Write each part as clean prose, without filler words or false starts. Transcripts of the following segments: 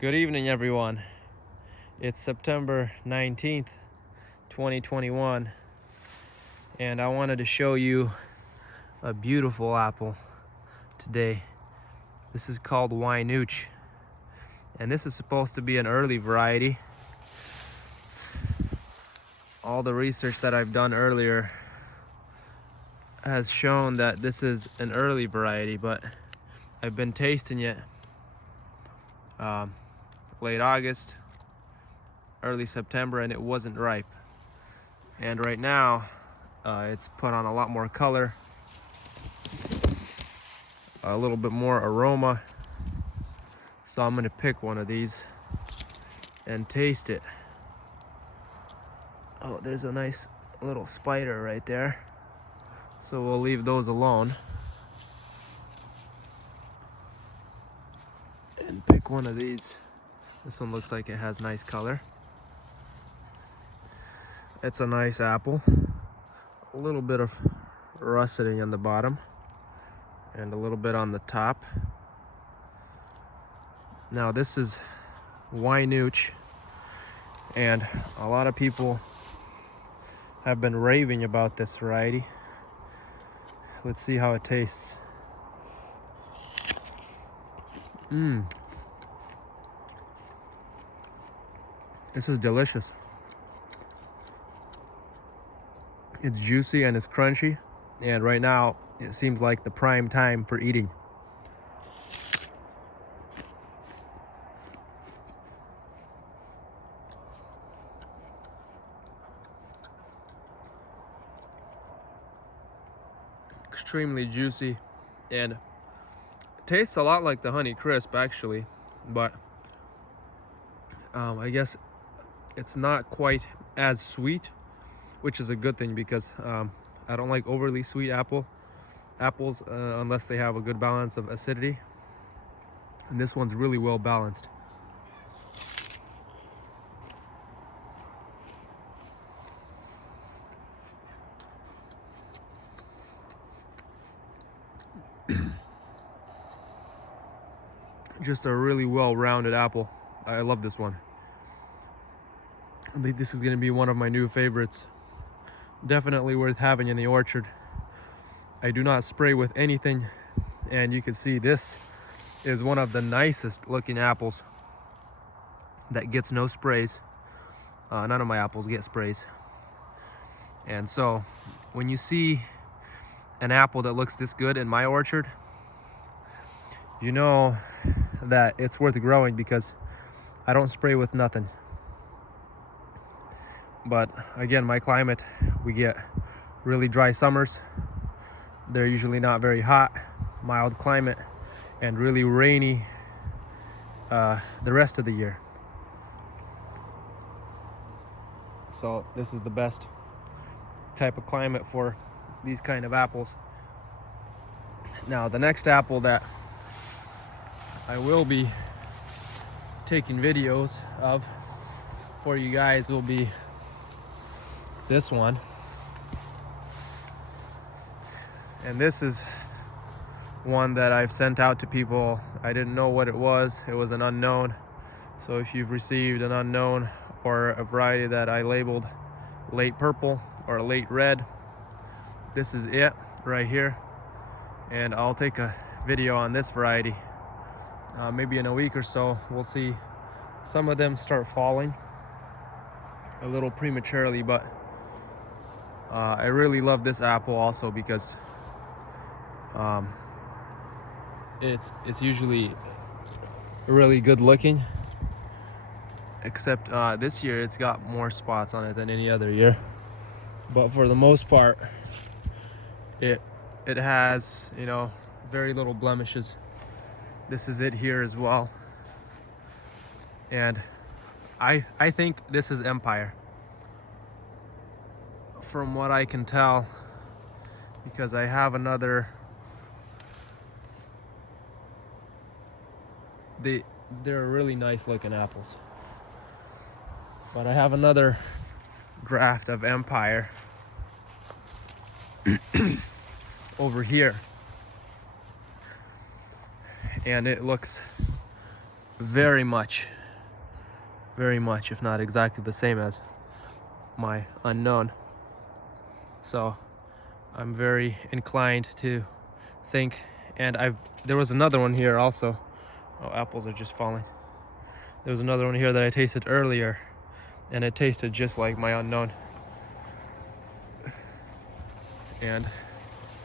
Good evening, everyone. It's September 19th, 2021, and I wanted to show you a beautiful apple today. This is called Wynoochy, and this is supposed to be an early variety. All the research that I've done earlier has shown that this is an early variety, but I've been tasting it late August, early September, and it wasn't ripe. And right now it's put on a lot more color, a little bit more aroma. So I'm gonna pick one of these and taste it. Oh, there's a nice little spider right there, so we'll leave those alone and pick one of these. This one looks like it has nice color. It's a nice apple. A little bit of rusting on the bottom and a little bit on the top. Now this is Wynoochy, and a lot of people have been raving about this variety. Let's see how it tastes. This is delicious. It's juicy and it's crunchy, and right now it seems like the prime time for eating. Extremely juicy, and it tastes a lot like the Honey Crisp actually, but I guess it's not quite as sweet, which is a good thing because I don't like overly sweet apples unless they have a good balance of acidity, and this one's really well balanced. Just a really well-rounded apple. I love this one. I think this is going to be one of my new favorites. Definitely worth having in the orchard. I do not spray with anything, and you can see this is one of the nicest looking apples that gets no sprays. None of my apples get sprays. And so when you see an apple that looks this good in my orchard, you know that it's worth growing because I don't spray with nothing. But again, my climate, we get really dry summers. They're usually not very hot, mild climate, and really rainy the rest of the year. So this is the best type of climate for these kind of apples. Now the next apple that I will be taking videos of for you guys will be this one. And this is one that I've sent out to people. I didn't know what it was. It was an unknown. So if you've received an unknown or a variety that I labeled late purple or late red, this is it right here. And I'll take a video on this variety. Maybe in a week or so, we'll see some of them start falling a little prematurely, but I really love this apple also because it's usually really good looking, except this year it's got more spots on it than any other year, but for the most part it has, you know, very little blemishes. This is it here as well, and I think this is Empire from what I can tell, because I have another, they're really nice looking apples, but I have another graft of Empire over here, and it looks very much, if not exactly the same as my unknown. So I'm very inclined to think, and there was another one here also. Oh, apples are just falling. There was another one here that I tasted earlier, and it tasted just like my unknown. And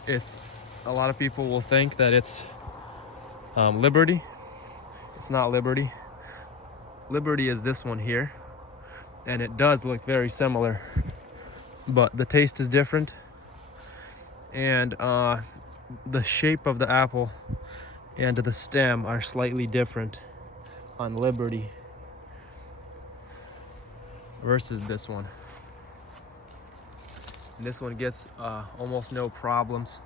it's, a lot of people will think that it's Liberty. It's not Liberty. Liberty is this one here, and it does look very similar, but the taste is different, and the shape of the apple and the stem are slightly different on Liberty versus this one. And this one gets almost no problems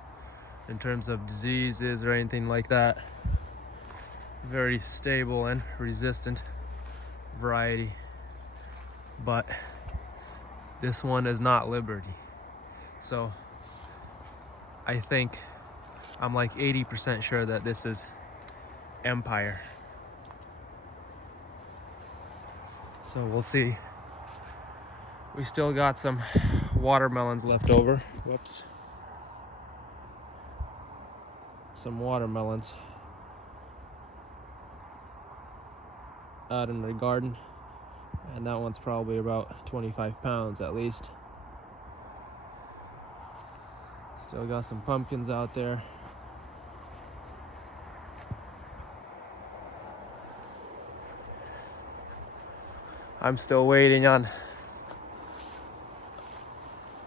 in terms of diseases or anything like that. Very stable and resistant variety. But this one is not Liberty. So I think I'm like 80% sure that this is Empire. So we'll see. We still got some watermelons left over. Whoops. Some watermelons out in the garden, and that one's probably about 25 pounds at least. Still got some pumpkins out there. I'm still waiting on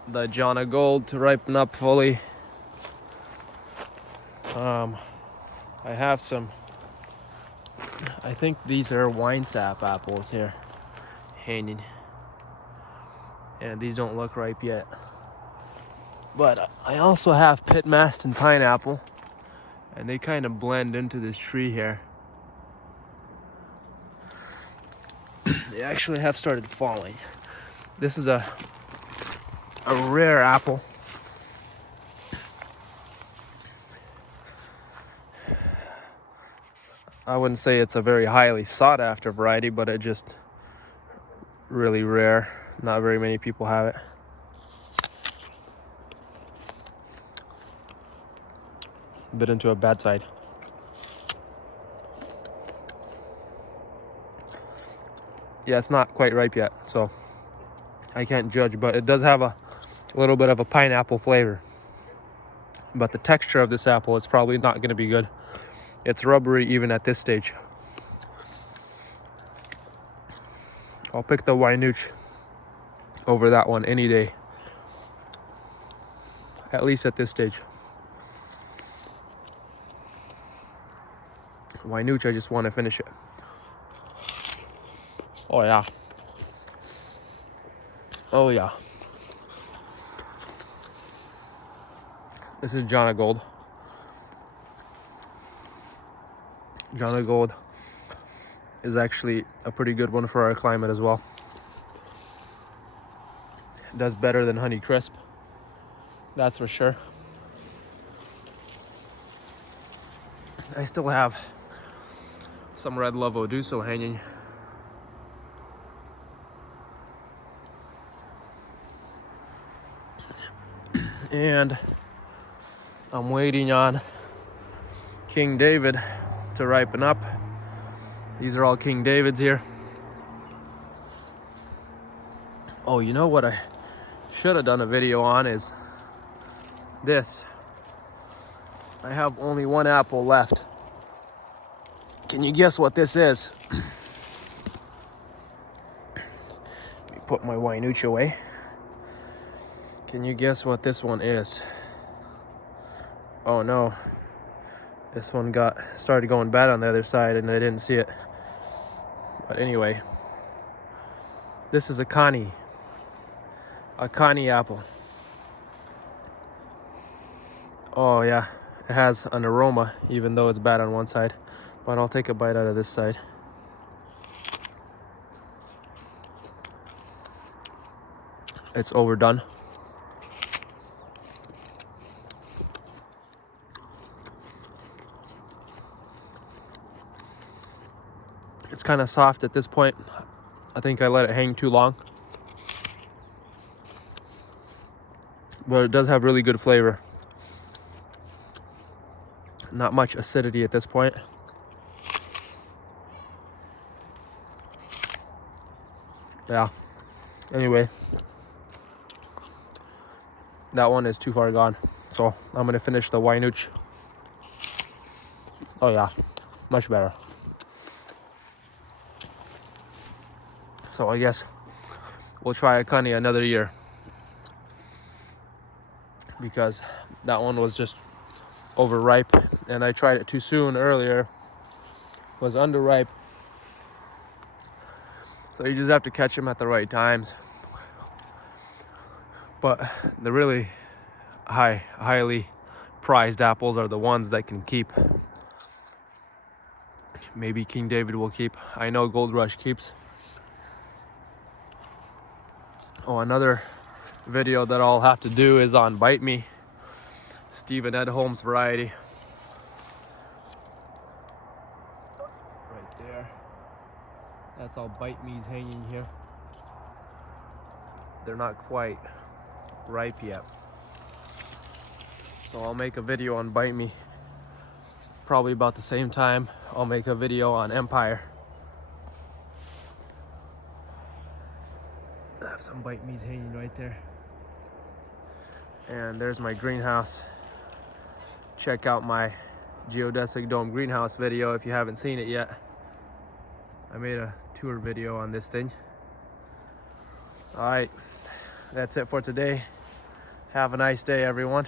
the Jana Gold to ripen up fully. I have some, I think these are wine sap apples here hanging, and these don't look ripe yet. But I also have Pitmaston Pineapple, and they kind of blend into this tree here. They actually have started falling. This is a rare apple. I wouldn't say it's a very highly sought after variety, but it just really rare. Not very many people have it. Bit into a bad side. Yeah, it's not quite ripe yet, so I can't judge, but it does have a little bit of a pineapple flavor. But the texture of this apple is probably not going to be good. It's rubbery even at this stage. I'll pick the Wynoochy over that one any day. At least at this stage. Wynoochy, I just want to finish it. Oh yeah. Oh yeah. This is Jana Gold. Jana Gold is actually a pretty good one for our climate as well. It does better than Honey Crisp, that's for sure. I still have some Red Love Oduso hanging. And I'm waiting on King David to ripen up. These are all King Davids here. Oh, you know what I should have done a video on is this. I have only one apple left. Can you guess what this is? Let me put my Wynoochy away. Can you guess what this one is? Oh no. This one started going bad on the other side and I didn't see it. But anyway, this is Akane. Akane apple. Oh yeah, it has an aroma even though it's bad on one side. But I'll take a bite out of this side. It's overdone. It's kind of soft at this point. I think I let it hang too long. But it does have really good flavor. Not much acidity at this point. Yeah. Anyway, that one is too far gone. So I'm gonna finish the Wynoochy. Oh yeah, much better. So I guess we'll try Akane another year, because that one was just overripe, and I tried it too soon earlier. It was underripe. So you just have to catch them at the right times. But the really highly prized apples are the ones that can keep. Maybe King David will keep. I know Gold Rush keeps. Oh, another video that I'll have to do is on Bite Me, Stephen Edholm's variety. Right there. That's all Bite Me's hanging here. They're not quite ripe yet. So I'll make a video on Bite Me. Probably about the same time I'll make a video on Empire. I have some Bite Me's hanging right there. And there's my greenhouse. Check out my geodesic dome greenhouse video if you haven't seen it yet. I made a tour video on this thing. All right, that's it for today. Have a nice day, everyone.